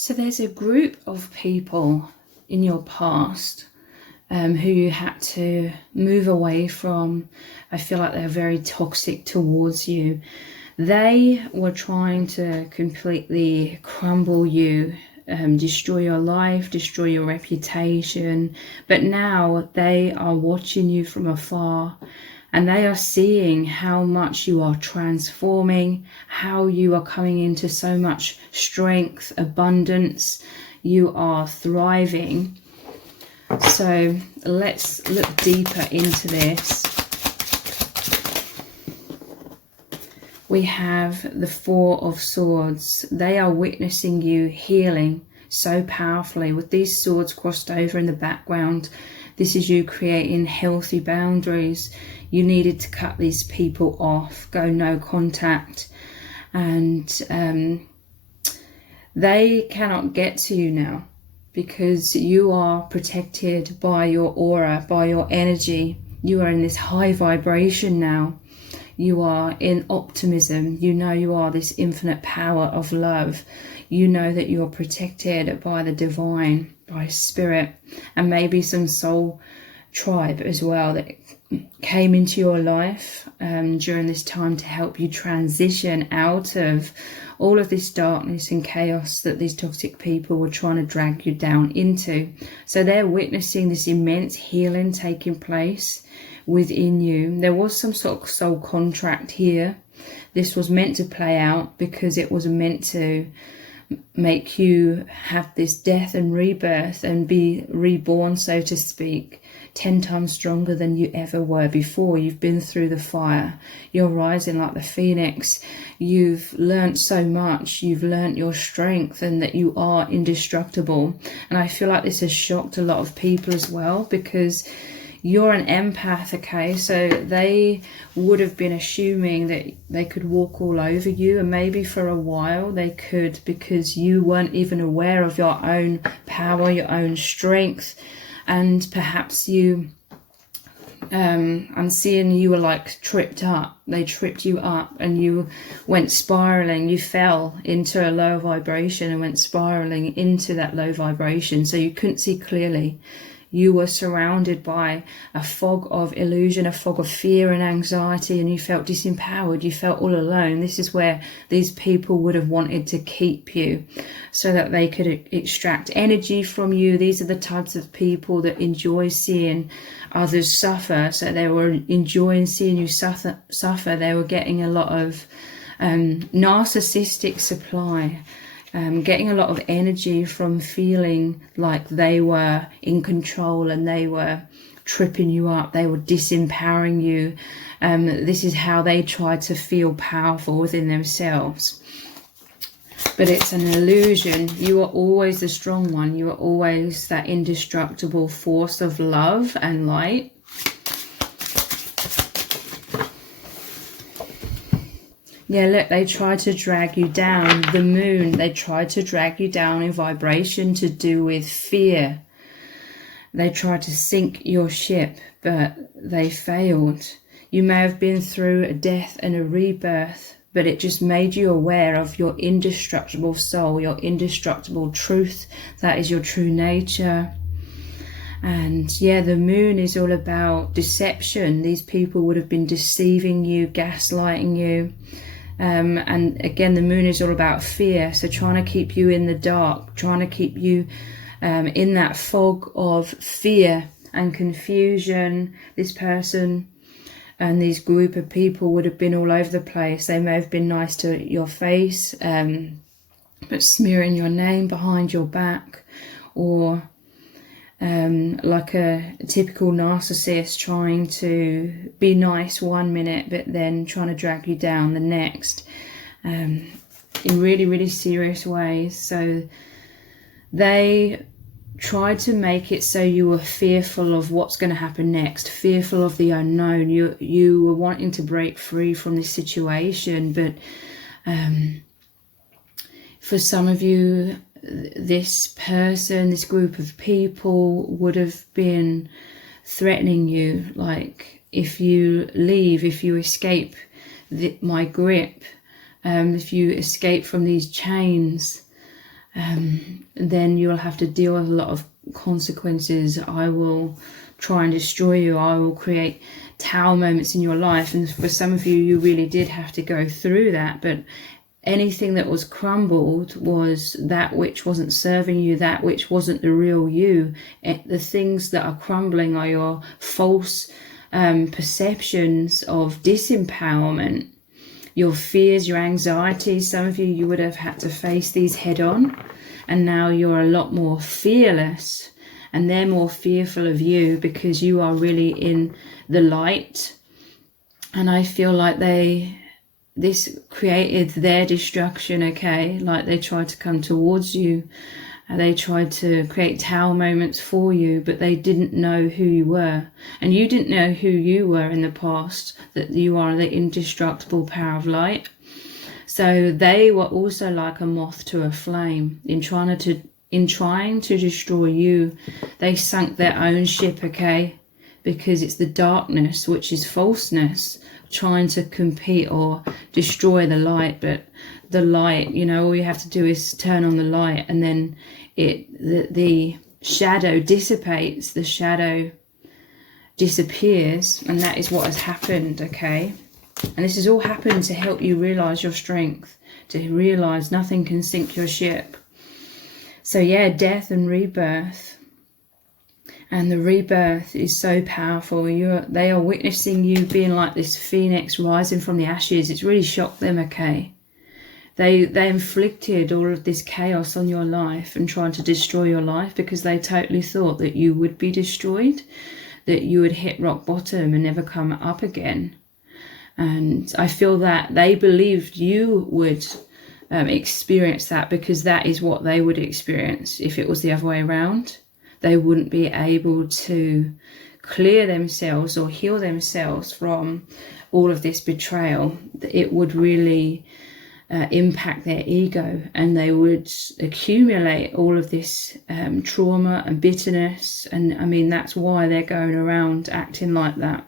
So there's a group of people in your past who you had to move away from. I feel like they're very toxic towards you. They were trying to completely crumble you, destroy your life, destroy your reputation. But now they are watching you from afar, and they are seeing how much you are transforming, how you are coming into so much strength, abundance, you are thriving. So let's look deeper into this. We have the Four of Swords. They are witnessing you healing so powerfully with these swords crossed over in the background. This is you creating healthy boundaries. You needed to cut these people off, go no contact, and they cannot get to you now because you are protected by your aura, by your energy. You are in this high vibration now. You are in optimism. You know you are this infinite power of love. You know that you are protected by the divine, by spirit, and maybe some soul tribe as well that came into your life during this time to help you transition out of all of this darkness and chaos that these toxic people were trying to drag you down into. So they're witnessing this immense healing taking place within you. There was some sort of soul contract here. This was meant to play out because it was meant to make you have this death and rebirth and be reborn, so to speak, 10 times stronger than you ever were before. You've been through the fire. You're rising like the phoenix. You've learned so much. You've learned your strength and that you are indestructible. And I feel like this has shocked a lot of people as well because you're an empath, okay? So they would have been assuming that they could walk all over you, and maybe for a while they could because you weren't even aware of your own power, your own strength, and perhaps you, I'm seeing you were like tripped up. They tripped you up and you went spiraling. You fell into a low vibration and went spiraling into that low vibration, so you couldn't see clearly. You were surrounded by a fog of illusion, a fog of fear and anxiety, and you felt disempowered. You felt all alone. This is where these people would have wanted to keep you so that they could extract energy from you. These are the types of people that enjoy seeing others suffer. So they were enjoying seeing you suffer. They were getting a lot of narcissistic supply. Getting a lot of energy from feeling like they were in control and they were tripping you up, they were disempowering you. This is how they try to feel powerful within themselves. But it's an illusion. You are always the strong one. You are always that indestructible force of love and light. Yeah, look, they tried to drag you down. The moon, they tried to drag you down in vibration to do with fear. They tried to sink your ship, but they failed. You may have been through a death and a rebirth, but it just made you aware of your indestructible soul, your indestructible truth. That is your true nature. And yeah, the moon is all about deception. These people would have been deceiving you, gaslighting you. And again, the moon is all about fear. So trying to keep you in the dark, trying to keep you in that fog of fear and confusion. This person and these group of people would have been all over the place. They may have been nice to your face, but smearing your name behind your back, or like a typical narcissist trying to be nice one minute but then trying to drag you down the next, in really, really serious ways. So they tried to make it so you were fearful of what's going to happen next, fearful of the unknown. You were wanting to break free from this situation, but for some of you, this person, this group of people would have been threatening you, like, if you leave, if you escape my grip, if you escape from these chains, then you'll have to deal with a lot of consequences. I will try and destroy you. I will create tower moments in your life. And for some of you, you really did have to go through that. But anything that was crumbled was that which wasn't serving you, that which wasn't the real you. The things that are crumbling are your false perceptions of disempowerment, your fears, your anxieties. Some of you, you would have had to face these head on, and now you're a lot more fearless, and they're more fearful of you because you are really in the light. And I feel like this created their destruction, okay? Like they tried to come towards you, and they tried to create tower moments for you, but they didn't know who you were. And you didn't know who you were in the past, that you are the indestructible power of light. So they were also like a moth to a flame. In trying to destroy you, they sunk their own ship, okay? Because it's the darkness, which is falseness, trying to compete or destroy the light. But the light, you know, all you have to do is turn on the light, and then the shadow dissipates, the shadow disappears, and that is what has happened, okay? And this has all happened to help you realize your strength, to realize nothing can sink your ship. So yeah, death and rebirth. And the rebirth is so powerful. They are witnessing you being like this phoenix rising from the ashes. It's really shocked them, okay? They inflicted all of this chaos on your life and trying to destroy your life because they totally thought that you would be destroyed, that you would hit rock bottom and never come up again. And I feel that they believed you would experience that, because that is what they would experience if it was the other way around. They wouldn't be able to clear themselves or heal themselves from all of this betrayal. It would really impact their ego, and they would accumulate all of this trauma and bitterness. And I mean, that's why they're going around acting like that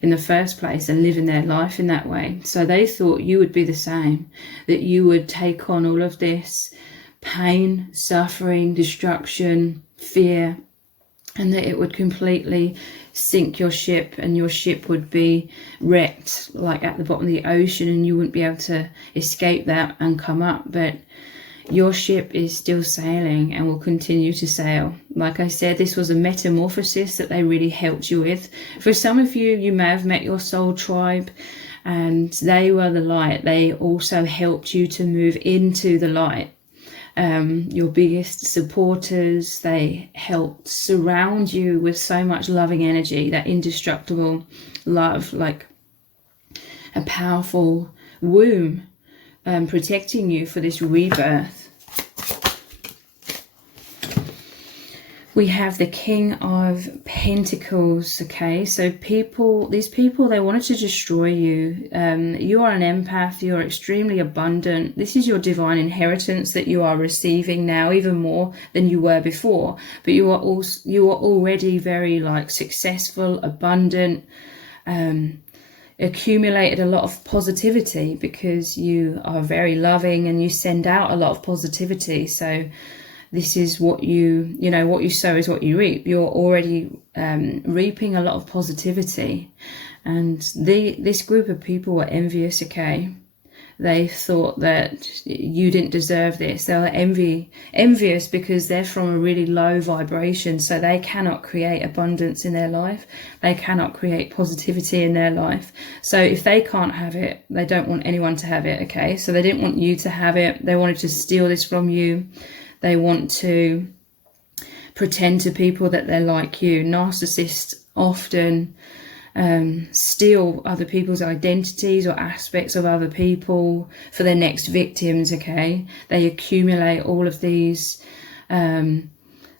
in the first place and living their life in that way. So they thought you would be the same, that you would take on all of this pain, suffering, destruction, fear, and that it would completely sink your ship, and your ship would be wrecked like at the bottom of the ocean, and you wouldn't be able to escape that and come up. But your ship is still sailing and will continue to sail. Like I said, this was a metamorphosis that they really helped you with. For some of you, you may have met your soul tribe, and they were the light. They also helped you to move into the light. Your biggest supporters, they helped surround you with so much loving energy, that indestructible love, like a powerful womb, protecting you for this rebirth. We have the King of Pentacles, okay? So these people, they wanted to destroy you. You are an empath. You're extremely abundant. This is your divine inheritance that you are receiving now, even more than you were before. But you are already very like successful, abundant, accumulated a lot of positivity because you are very loving and you send out a lot of positivity. So this is what what you sow is what you reap. You're already reaping a lot of positivity. And this group of people were envious, okay? They thought that you didn't deserve this. They were envious because they're from a really low vibration, so they cannot create abundance in their life. They cannot create positivity in their life. So if they can't have it, they don't want anyone to have it, okay? So they didn't want you to have it. They wanted to steal this from you. They want to pretend to people that they're like you. Narcissists often steal other people's identities or aspects of other people for their next victims, okay? They accumulate all of these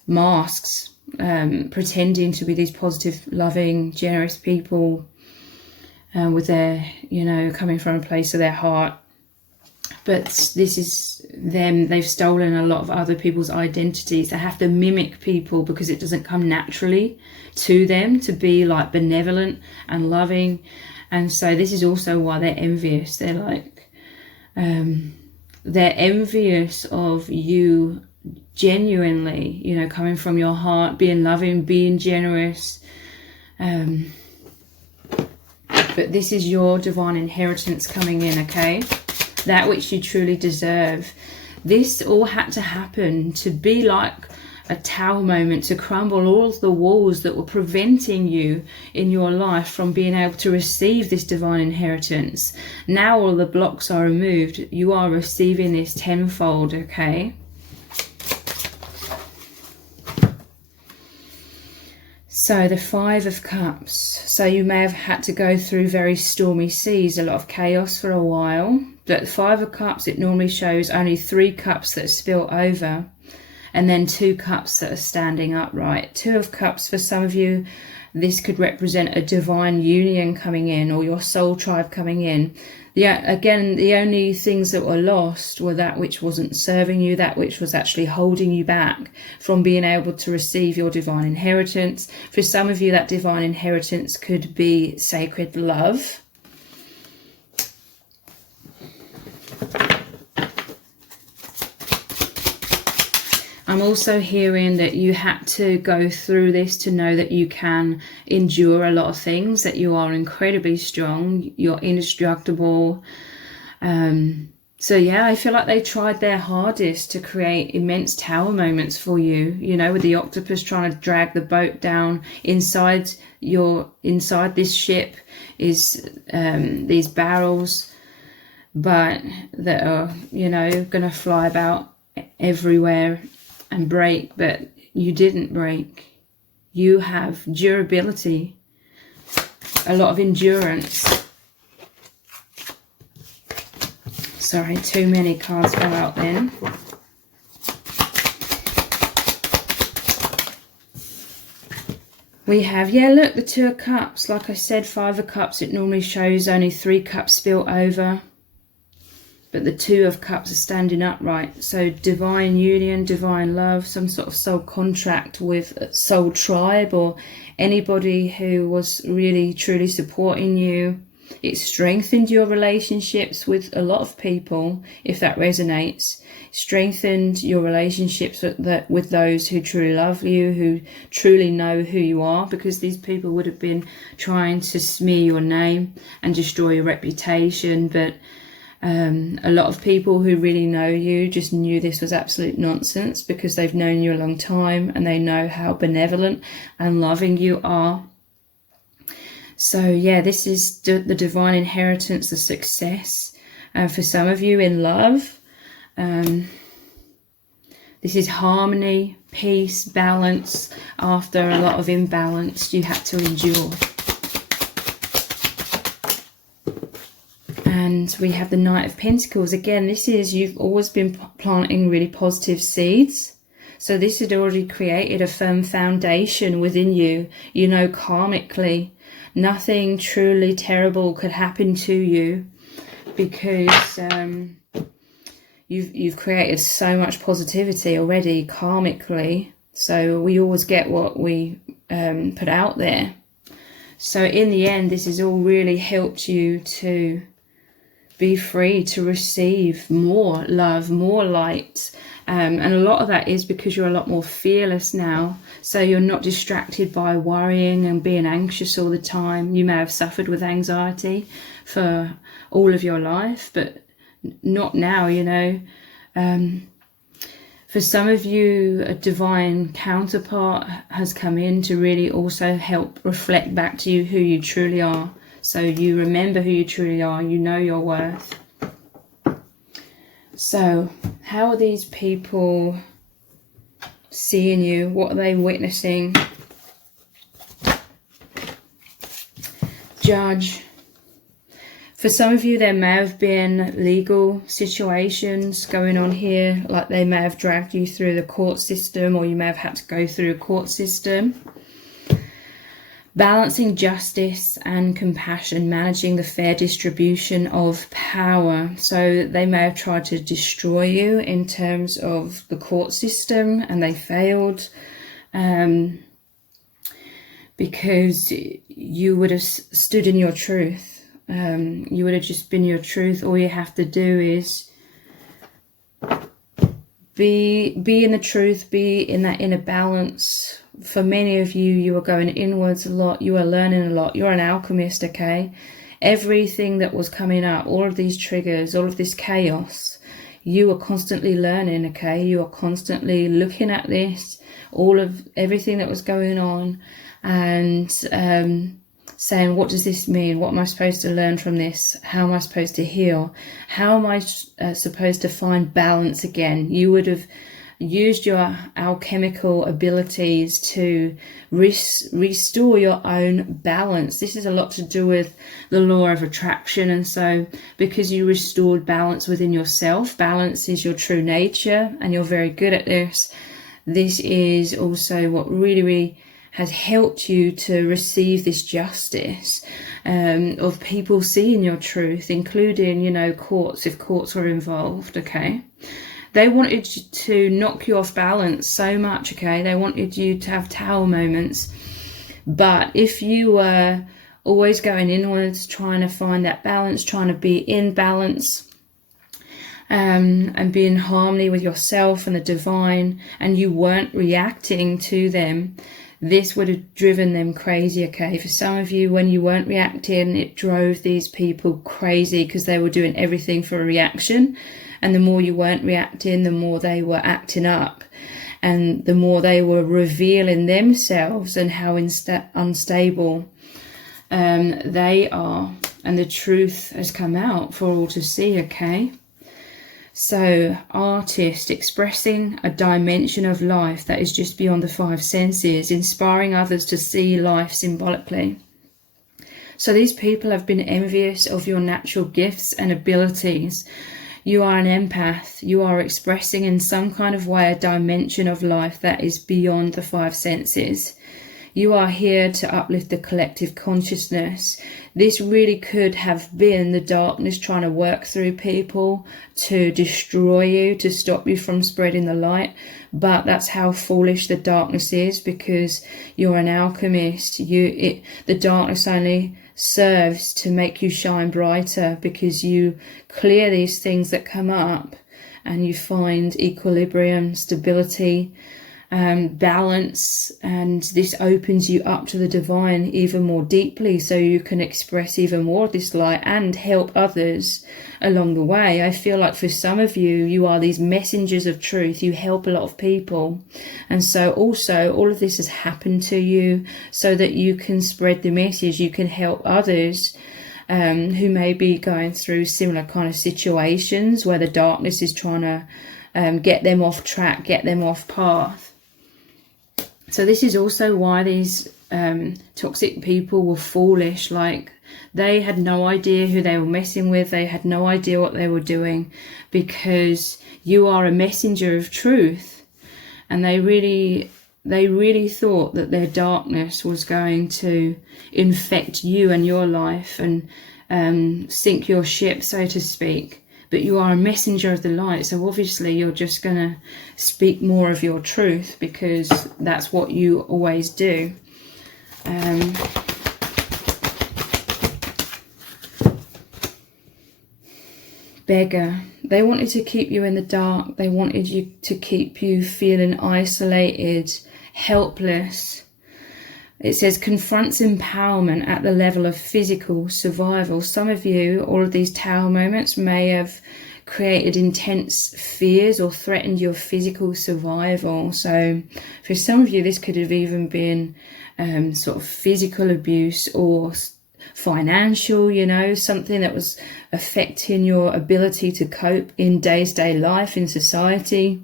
masks, pretending to be these positive, loving, generous people with their, coming from a place of their heart. But this is them. They've stolen a lot of other people's identities. They have to mimic people because it doesn't come naturally to them to be like benevolent and loving. And so this is also why they're envious. They're like, they're envious of you genuinely, you know, coming from your heart, being loving, being generous. But this is your divine inheritance coming in, okay? That which you truly deserve. This all had to happen to be like a tower moment, to crumble all of the walls that were preventing you in your life from being able to receive this divine inheritance. Now all the blocks are removed. You are receiving this tenfold, okay? So the Five of Cups. So you may have had to go through very stormy seas, a lot of chaos for a while. But the Five of Cups, it normally shows only 3 cups that spill over, and then 2 cups that are standing upright. 2 of Cups, for some of you, this could represent a divine union coming in, or your soul tribe coming in. Again, the only things that were lost were that which wasn't serving you, that which was actually holding you back from being able to receive your divine inheritance. For some of you, that divine inheritance could be sacred love. I'm also hearing that you had to go through this to know that you can endure a lot of things, that you are incredibly strong, you're indestructible. So yeah, I feel like they tried their hardest to create immense tower moments for you, you know, with the octopus trying to drag the boat down. Inside this ship is these barrels, but that are, you know, gonna fly about everywhere and break, but you didn't break. You have durability, a lot of endurance. Sorry, too many cards fell out then. We have, yeah, look, the 2 of Cups. Like I said, 5 of Cups, it normally shows only 3 cups spill over. But the 2 of Cups are standing upright. So divine union, divine love, some sort of soul contract with a soul tribe or anybody who was really, truly supporting you. It strengthened your relationships with a lot of people, if that resonates. Strengthened your relationships with those who truly love you, who truly know who you are, because these people would have been trying to smear your name and destroy your reputation, but a lot of people who really know you just knew this was absolute nonsense because they've known you a long time and they know how benevolent and loving you are. So yeah, this is the divine inheritance, the success. For some of you in love, this is harmony, peace, balance. After a lot of imbalance, you had to endure. And we have the Knight of Pentacles. Again, this is, you've always been planting really positive seeds. So this had already created a firm foundation within you. You know, karmically, nothing truly terrible could happen to you because you've created so much positivity already karmically. So we always get what we put out there. So in the end, this has all really helped you to be free to receive more love, more light. And a lot of that is because you're a lot more fearless now. So you're not distracted by worrying and being anxious all the time. You may have suffered with anxiety for all of your life, but not now, you know. For some of you, a divine counterpart has come in to really also help reflect back to you who you truly are. So you remember who you truly are, you know your worth. So how are these people seeing you? What are they witnessing? Judge. For some of you, there may have been legal situations going on here, like they may have dragged you through the court system, or you may have had to go through a court system. Balancing justice and compassion, managing the fair distribution of power. So they may have tried to destroy you in terms of the court system and they failed because you would have stood in your truth. You would have just been your truth. All you have to do is Be in the truth, be in that inner balance. For many of you, you are going inwards a lot, you are learning a lot, you're an alchemist, okay? Everything that was coming up, all of these triggers, all of this chaos, you are constantly learning, okay? You are constantly looking at this, everything that was going on, and saying, what does this mean? What am I supposed to learn from this? How am I supposed to heal? How am I supposed to find balance again? You would have used your alchemical abilities to restore your own balance. This is a lot to do with the law of attraction. And so because you restored balance within yourself, balance is your true nature, and you're very good at this. This is also what really has helped you to receive this justice of people seeing your truth, including, you know, courts, if courts were involved, okay? They wanted to knock you off balance so much, okay? They wanted you to have tower moments. But if you were always going inwards, trying to find that balance, trying to be in balance, and be in harmony with yourself and the divine, and you weren't reacting to them, this would have driven them crazy, okay? For some of you, when you weren't reacting, it drove these people crazy because they were doing everything for a reaction. And the more you weren't reacting, the more they were acting up. And the more they were revealing themselves and how unstable they are. And the truth has come out for all to see, okay? So, artist, expressing a dimension of life that is just beyond the five senses, inspiring others to see life symbolically. So these people have been envious of your natural gifts and abilities. You are an empath. You are expressing in some kind of way a dimension of life that is beyond the five senses. You are here to uplift the collective consciousness. This really could have been the darkness trying to work through people to destroy you, to stop you from spreading the light. But that's how foolish the darkness is, because you're an alchemist. The darkness only serves to make you shine brighter, because you clear these things that come up and you find equilibrium, stability, balance, and this opens you up to the divine even more deeply, so you can express even more of this light and help others along the way. I feel like for some of you, you are these messengers of truth. You help a lot of people, and so also all of this has happened to you so that you can spread the message. You can help others who may be going through similar kind of situations where the darkness is trying to get them off track, get them off path. So this is also why these toxic people were foolish. Like, they had no idea who they were messing with. They had no idea what they were doing, because you are a messenger of truth. And they really thought that their darkness was going to infect you and your life and sink your ship, so to speak. But you are a messenger of the light, so obviously you're just going to speak more of your truth, because that's what you always do. Beggar. They wanted to keep you in the dark. They wanted you to keep you feeling isolated, helpless. It says confronts empowerment at the level of physical survival. Some of you, all of these tower moments may have created intense fears or threatened your physical survival. So for some of you, this could have even been sort of physical abuse or financial, you know, something that was affecting your ability to cope in day-to-day life, in society.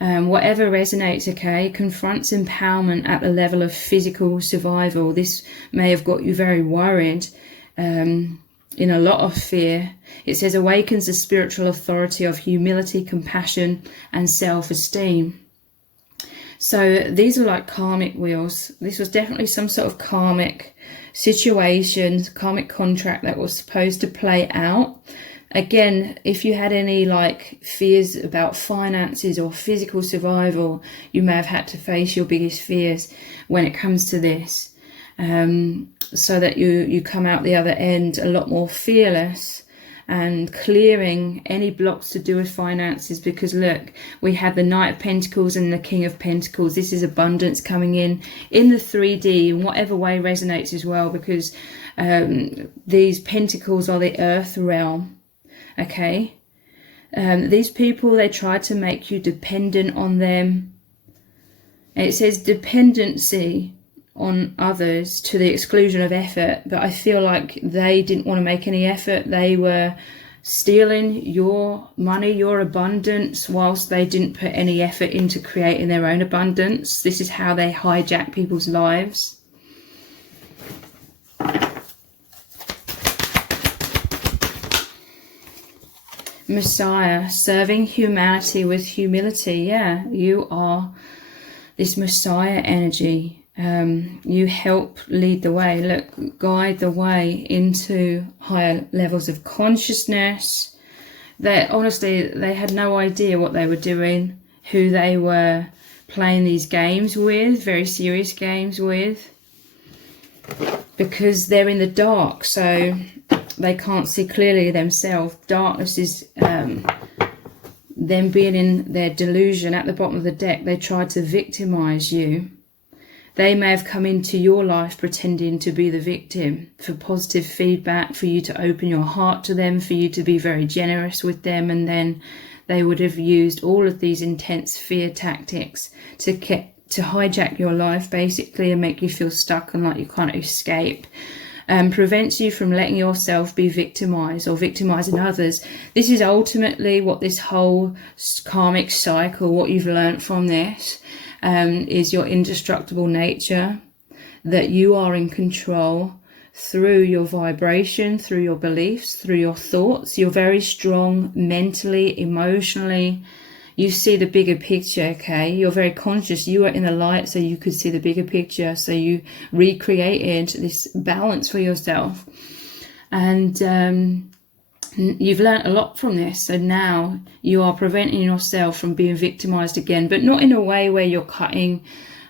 Whatever resonates, okay? Confronts empowerment at the level of physical survival. This may have got you very worried, in a lot of fear. It says awakens the spiritual authority of humility, compassion, and self-esteem. So these are like karmic wheels. This was definitely some sort of karmic situation, karmic contract that was supposed to play out. Again, if you had any like fears about finances or physical survival, you may have had to face your biggest fears when it comes to this, so that you come out the other end a lot more fearless and clearing any blocks to do with finances, because look, we have the Knight of Pentacles and the King of Pentacles. This is abundance coming in the 3D in whatever way resonates as well, because these pentacles are the earth realm. Okay, these people, they try to make you dependent on them. And it says dependency on others to the exclusion of effort, but I feel like they didn't want to make any effort. They were stealing your money, your abundance, whilst they didn't put any effort into creating their own abundance. This is how they hijack people's lives. Messiah, serving humanity with humility. Yeah, you are this Messiah energy. You help lead the way, look, guide the way into higher levels of consciousness. That honestly, they had no idea what they were doing, who they were playing these games with, very serious games with, because they're in the dark, so they can't see clearly themselves. Darkness is them being in their delusion. At the bottom of the deck, they tried to victimize you. They may have come into your life pretending to be the victim for positive feedback, for you to open your heart to them, for you to be very generous with them, and then they would have used all of these intense fear tactics to hijack your life, basically, and make you feel stuck and like you can't escape. Prevents you from letting yourself be victimized or victimizing others. This is ultimately what this whole karmic cycle, what you've learned from this, is your indestructible nature, that you are in control through your vibration, through your beliefs, through your thoughts. You're very strong mentally, emotionally. You see the bigger picture, okay? You're very conscious. You were in the light, so you could see the bigger picture. So you recreated this balance for yourself. And you've learned a lot from this. So now you are preventing yourself from being victimized again, but not in a way where you're cutting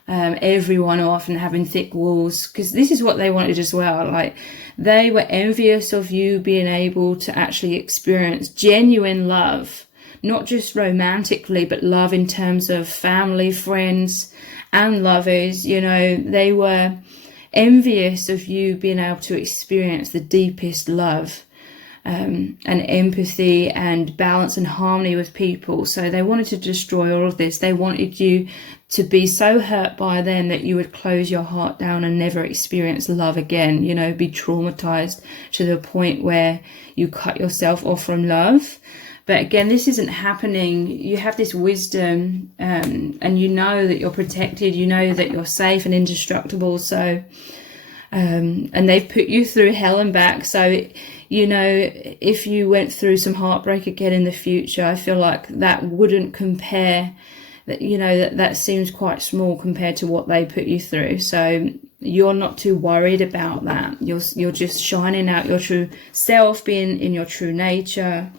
everyone off and having thick walls, because this is what they wanted as well. Like, they were envious of you being able to actually experience genuine love, not just romantically, but love in terms of family, friends, and lovers. You know, they were envious of you being able to experience the deepest love and empathy and balance and harmony with people. So they wanted to destroy all of this. They wanted you to be so hurt by them that you would close your heart down and never experience love again, you know, be traumatized to the point where you cut yourself off from love. But again, this isn't happening. You have this wisdom, and you know that you're protected. You know that you're safe and indestructible. So, and they've put you through hell and back. So, you know, if you went through some heartbreak again in the future, I feel like that wouldn't compare. That, you know, that seems quite small compared to what they put you through. So you're not too worried about that. You're just shining out your true self, being in your true nature.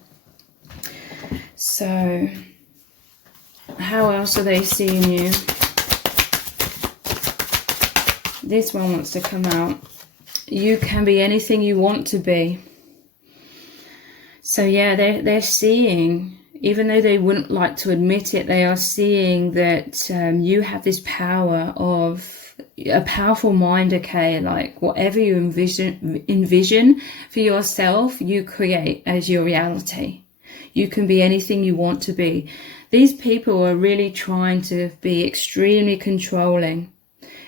So, how else are they seeing you? This one wants to come out. You can be anything you want to be. So yeah, they're seeing, even though they wouldn't like to admit it, they are seeing that you have this power of a powerful mind, okay? Like, whatever you envision for yourself, you create as your reality. You can be anything you want to be. These people are really trying to be extremely controlling.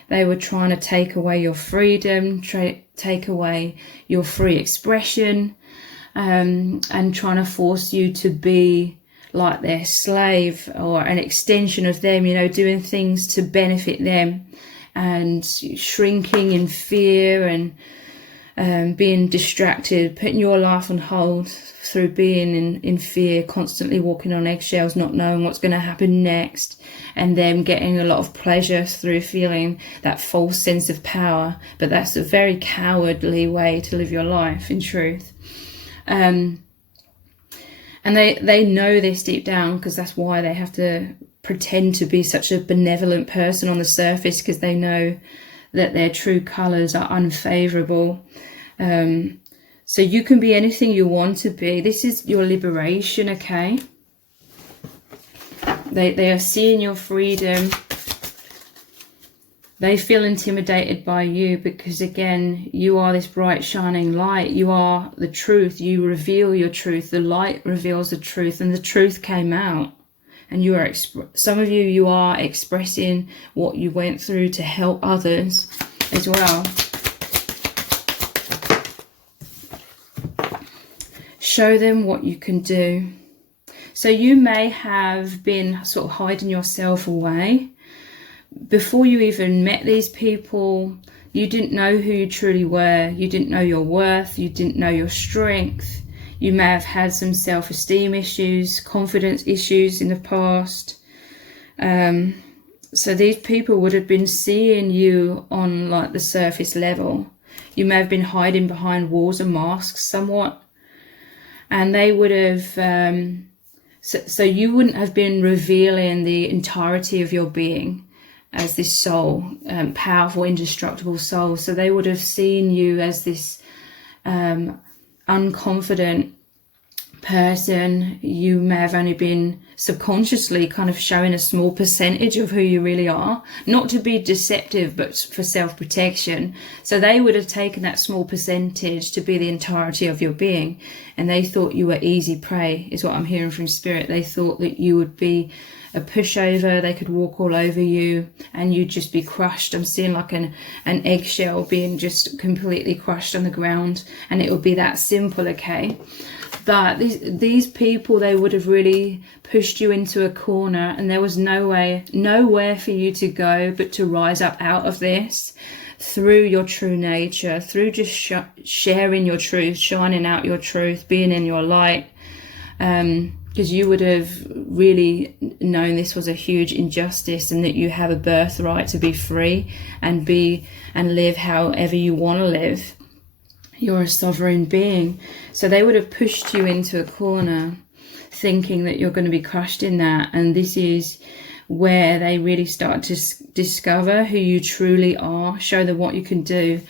They were trying to take away your freedom, take away your free expression, and trying to force you to be like their slave or an extension of them, you know, doing things to benefit them, and shrinking in fear and being distracted, putting your life on hold through being in fear, constantly walking on eggshells, not knowing what's going to happen next, and them getting a lot of pleasure through feeling that false sense of power. But that's a very cowardly way to live your life, in truth. And they know this deep down, because that's why they have to pretend to be such a benevolent person on the surface, because they know that their true colors are unfavorable. So you can be anything you want to be. This is your liberation, okay? They are seeing your freedom. They feel intimidated by you because, again, you are this bright, shining light. You are the truth. You reveal your truth. The light reveals the truth, and the truth came out. And you are, some of you, you are expressing what you went through to help others as well. Show them what you can do. So you may have been sort of hiding yourself away. Before you even met these people, you didn't know who you truly were. You didn't know your worth. You didn't know your strength. You may have had some self-esteem issues, confidence issues in the past. So these people would have been seeing you on like the surface level. You may have been hiding behind walls and masks somewhat. And they would have, so you wouldn't have been revealing the entirety of your being as this soul, powerful, indestructible soul. So they would have seen you as this unconfident person. You may have only been subconsciously kind of showing a small percentage of who you really are, not to be deceptive, but for self-protection. So they would have taken that small percentage to be the entirety of your being, and they thought you were easy prey, is what I'm hearing from Spirit. They thought that you would be a pushover. They could walk all over you and you'd just be crushed. I'm seeing like an eggshell being just completely crushed on the ground, and it would be that simple, okay? But these people, they would have really pushed you into a corner, and there was nowhere for you to go but to rise up out of this through your true nature, through just sharing your truth, shining out your truth, being in your light. Because you would have really known this was a huge injustice, and that you have a birthright to be free and live however you want to live. You're a sovereign being. So they would have pushed you into a corner thinking that you're going to be crushed in that. And this is where they really start to discover who you truly are, show them what you can do.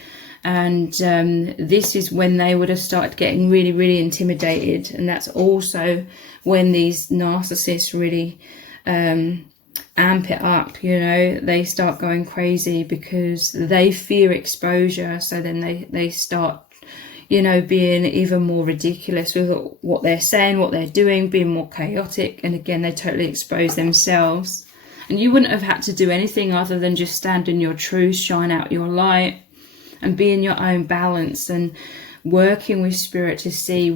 And this is when they would have started getting really, really intimidated. And that's also when these narcissists really amp it up, you know. They start going crazy because they fear exposure. So then they start, you know, being even more ridiculous with what they're saying, what they're doing, being more chaotic. And again, they totally expose themselves. And you wouldn't have had to do anything other than just stand in your truth, shine out your light, and be in your own balance, and working with Spirit to see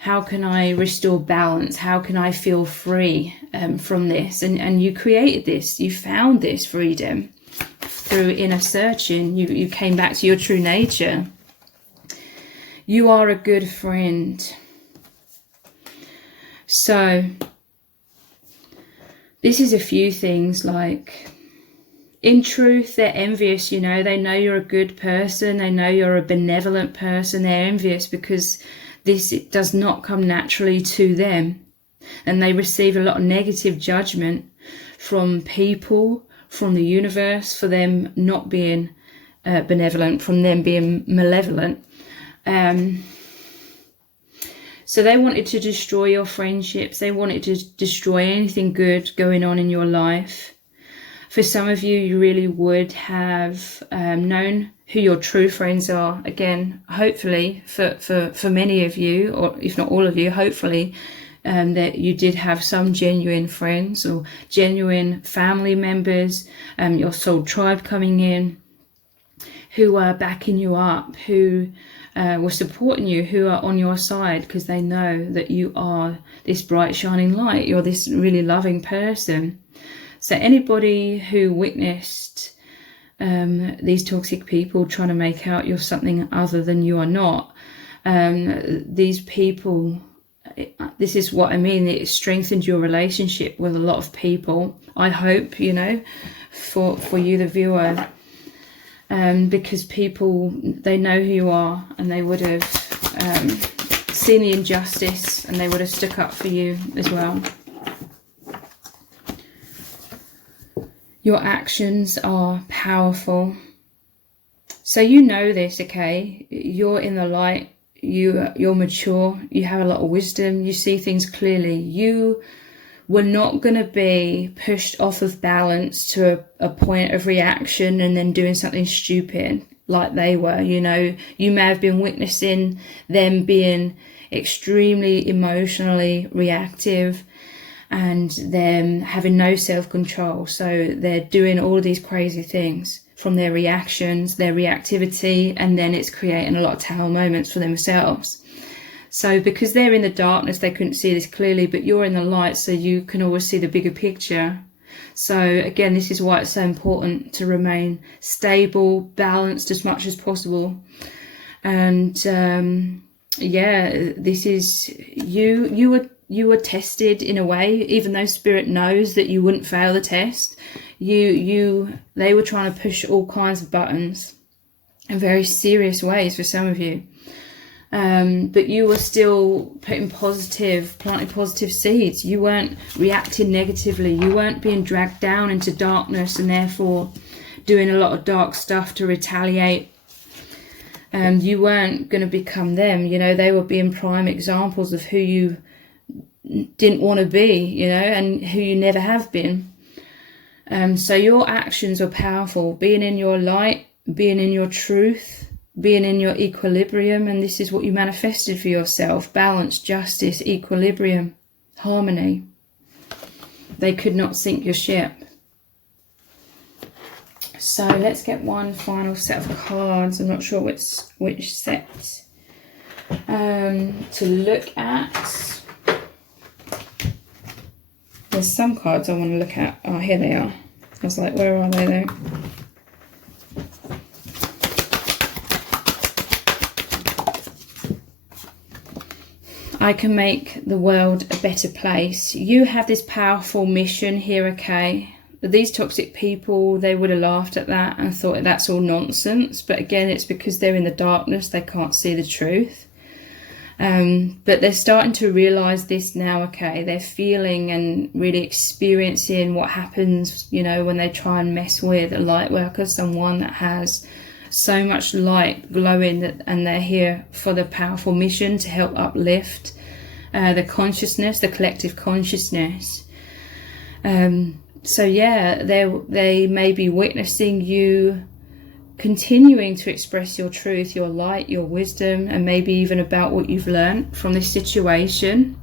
how can I restore balance? How can I feel free from this? And you created this, you found this freedom through inner searching. You came back to your true nature. You are a good friend. So this is a few things, like, in truth, they're envious, you know. They know you're a good person. They know you're a benevolent person. They're envious because it does not come naturally to them. And they receive a lot of negative judgment from people, from the universe, for them not being benevolent, from them being malevolent. So they wanted to destroy your friendships. They wanted to destroy anything good going on in your life. For some of you, you really would have known who your true friends are. Again, hopefully, for many of you, or if not all of you, hopefully, that you did have some genuine friends or genuine family members, your soul tribe coming in, who are backing you up, who were supporting you, who are on your side, because they know that you are this bright, shining light. You're this really loving person. So anybody who witnessed these toxic people trying to make out you're something other than you are not, these people, this is what I mean, it strengthened your relationship with a lot of people. I hope, you know, for you, the viewer, because people, they know who you are, and they would have seen the injustice, and they would have stuck up for you as well. Your actions are powerful. So you know this, okay? You're in the light. you're mature, you have a lot of wisdom, you see things clearly. You were not going to be pushed off of balance to a point of reaction and then doing something stupid like they were. You know, you may have been witnessing them being extremely emotionally reactive and them having no self-control. So they're doing all of these crazy things from their reactions, their reactivity, and then it's creating a lot of tower moments for themselves. So because they're in the darkness, they couldn't see this clearly, but you're in the light, so you can always see the bigger picture. So again, this is why it's so important to remain stable, balanced as much as possible. And yeah, this is you were tested in a way, even though Spirit knows that you wouldn't fail the test. They were trying to push all kinds of buttons in very serious ways for some of you. But you were still planting positive seeds. You weren't reacting negatively. You weren't being dragged down into darkness and therefore doing a lot of dark stuff to retaliate. You weren't going to become them. You know, they were being prime examples of who you didn't want to be, you know, and who you never have been. So your actions were powerful, being in your light, being in your truth, being in your equilibrium, and this is what you manifested for yourself: balance, justice, equilibrium, harmony. They could not sink your ship. So let's get one final set of cards. I'm not sure which set to look at. There's some cards I want to look at. Oh, here they are. I was like, where are they though? I can make the world a better place. You have this powerful mission here, okay? But these toxic people, they would have laughed at that and thought that's all nonsense. But again, it's because they're in the darkness, they can't see the truth. But they're starting to realise this now, okay? They're feeling and really experiencing what happens, you know, when they try and mess with a light worker, someone that has so much light glowing, and they're here for the powerful mission to help uplift the consciousness, the collective consciousness. So yeah, they may be witnessing you continuing to express your truth, your light, your wisdom, and maybe even about what you've learned from this situation.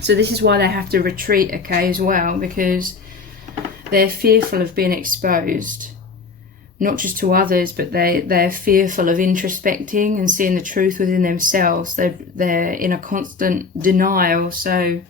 So this is why they have to retreat, okay, as well, because they're fearful of being exposed, not just to others, but they're fearful of introspecting and seeing the truth within themselves. They're in a constant denial, so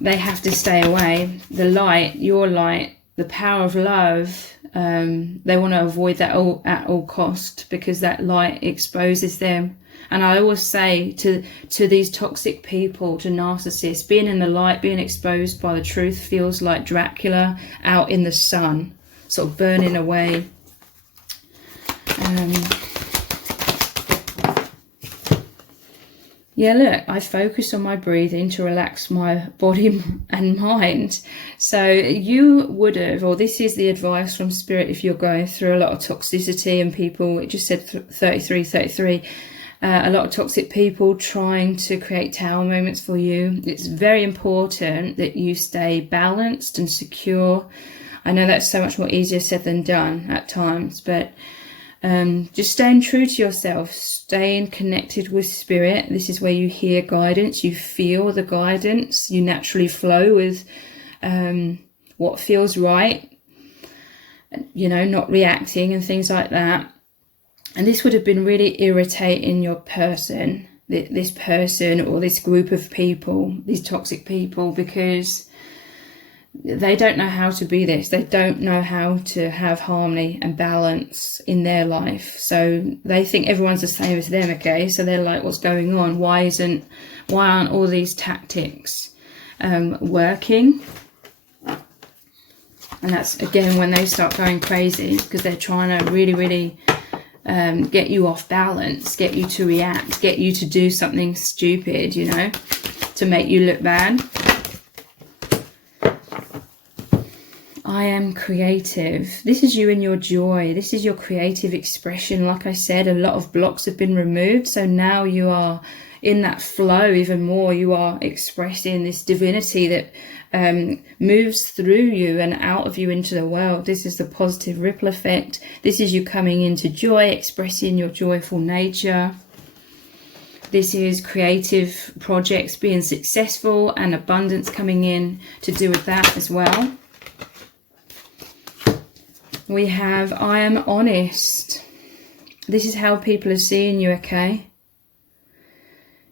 they have to stay away. The light, your light, the power of love, they want to avoid that at all cost, because that light exposes them. And I always say to these toxic people, to narcissists, being in the light, being exposed by the truth feels like Dracula out in the sun, sort of burning away. Yeah, look, I focus on my breathing to relax my body and mind. So you would have, or this is the advice from Spirit if you're going through a lot of toxicity and people, it just said 33, a lot of toxic people trying to create tower moments for you. It's very important that you stay balanced and secure. I know that's so much more easier said than done at times, but just staying true to yourself, staying connected with Spirit. This is where you hear guidance, you feel the guidance, you naturally flow with what feels right, you know, not reacting and things like that. And this would have been really irritating your person, this person or this group of people, these toxic people, because they don't know how to be this. They don't know how to have harmony and balance in their life. So they think everyone's the same as them, okay? So they're like, what's going on? Why aren't all these tactics working? And that's, again, when they start going crazy, because they're trying to really get you off balance, get you to react, get you to do something stupid, you know, to make you look bad. I am creative. This is you in your joy. This is your creative expression. Like I said, a lot of blocks have been removed. So now you are in that flow even more. You are expressing this divinity that moves through you and out of you into the world. This is the positive ripple effect. This is you coming into joy, expressing your joyful nature. This is creative projects being successful and abundance coming in to do with that as well. We have, I am honest. This is how people are seeing you, okay?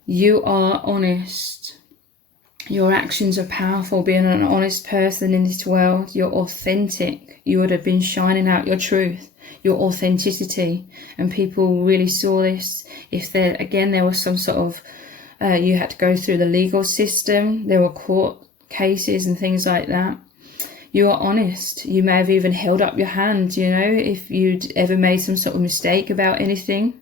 You are honest. Your actions are powerful. Being an honest person in this world, you're authentic. You would have been shining out your truth, your authenticity. And people really saw this. If there, again, there was some sort of, you had to go through the legal system. There were court cases and things like that. You are honest. You may have even held up your hand, you know, if you'd ever made some sort of mistake about anything.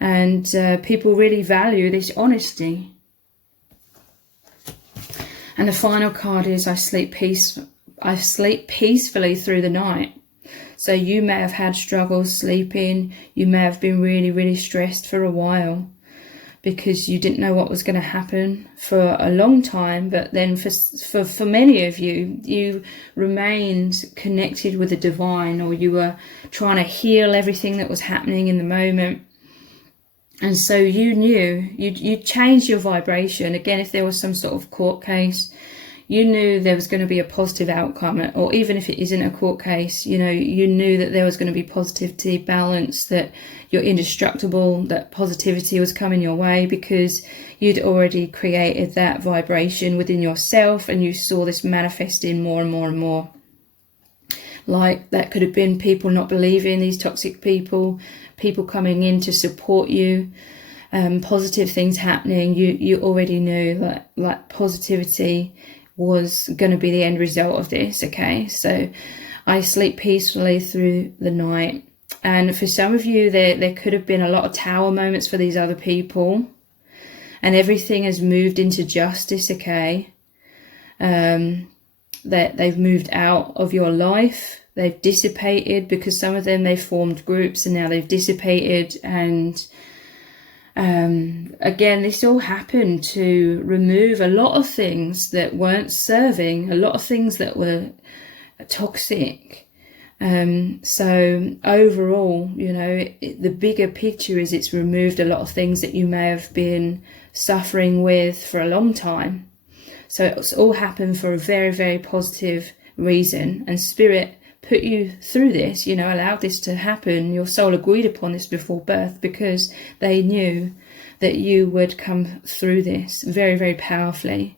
And people really value this honesty. And the final card is I sleep peacefully through the night. So you may have had struggles sleeping. You may have been really, really stressed for a while, because you didn't know what was going to happen for a long time. But then for many of you, you remained connected with the divine, or you were trying to heal everything that was happening in the moment. And so you knew, you changed your vibration. Again, if there was some sort of court case, you knew there was going to be a positive outcome. Or even if it isn't a court case, you know, you knew that there was going to be positivity, balance, that you're indestructible, that positivity was coming your way, because you'd already created that vibration within yourself, and you saw this manifesting more and more and more. Like, that could have been people not believing, these toxic people, people coming in to support you, positive things happening. You already knew that, like, positivity was going to be the end result of this, okay? So I sleep peacefully through the night. And for some of you, there could have been a lot of tower moments for these other people, and everything has moved into justice, okay? That they've moved out of your life. They've dissipated, because some of them, they've formed groups and now they've dissipated. And again, this all happened to remove a lot of things that weren't serving, a lot of things that were toxic. So overall, you know, the bigger picture is it's removed a lot of things that you may have been suffering with for a long time. So it's all happened for a very, very positive reason. And Spirit put you through this, you know, allowed this to happen. Your soul agreed upon this before birth, because they knew that you would come through this very, very powerfully.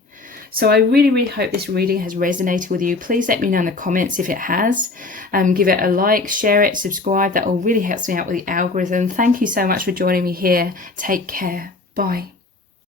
So I really, really hope this reading has resonated with you. Please let me know in the comments if it has. Give it a like, share it, subscribe. That all really helps me out with the algorithm. Thank you so much for joining me here. Take care. Bye.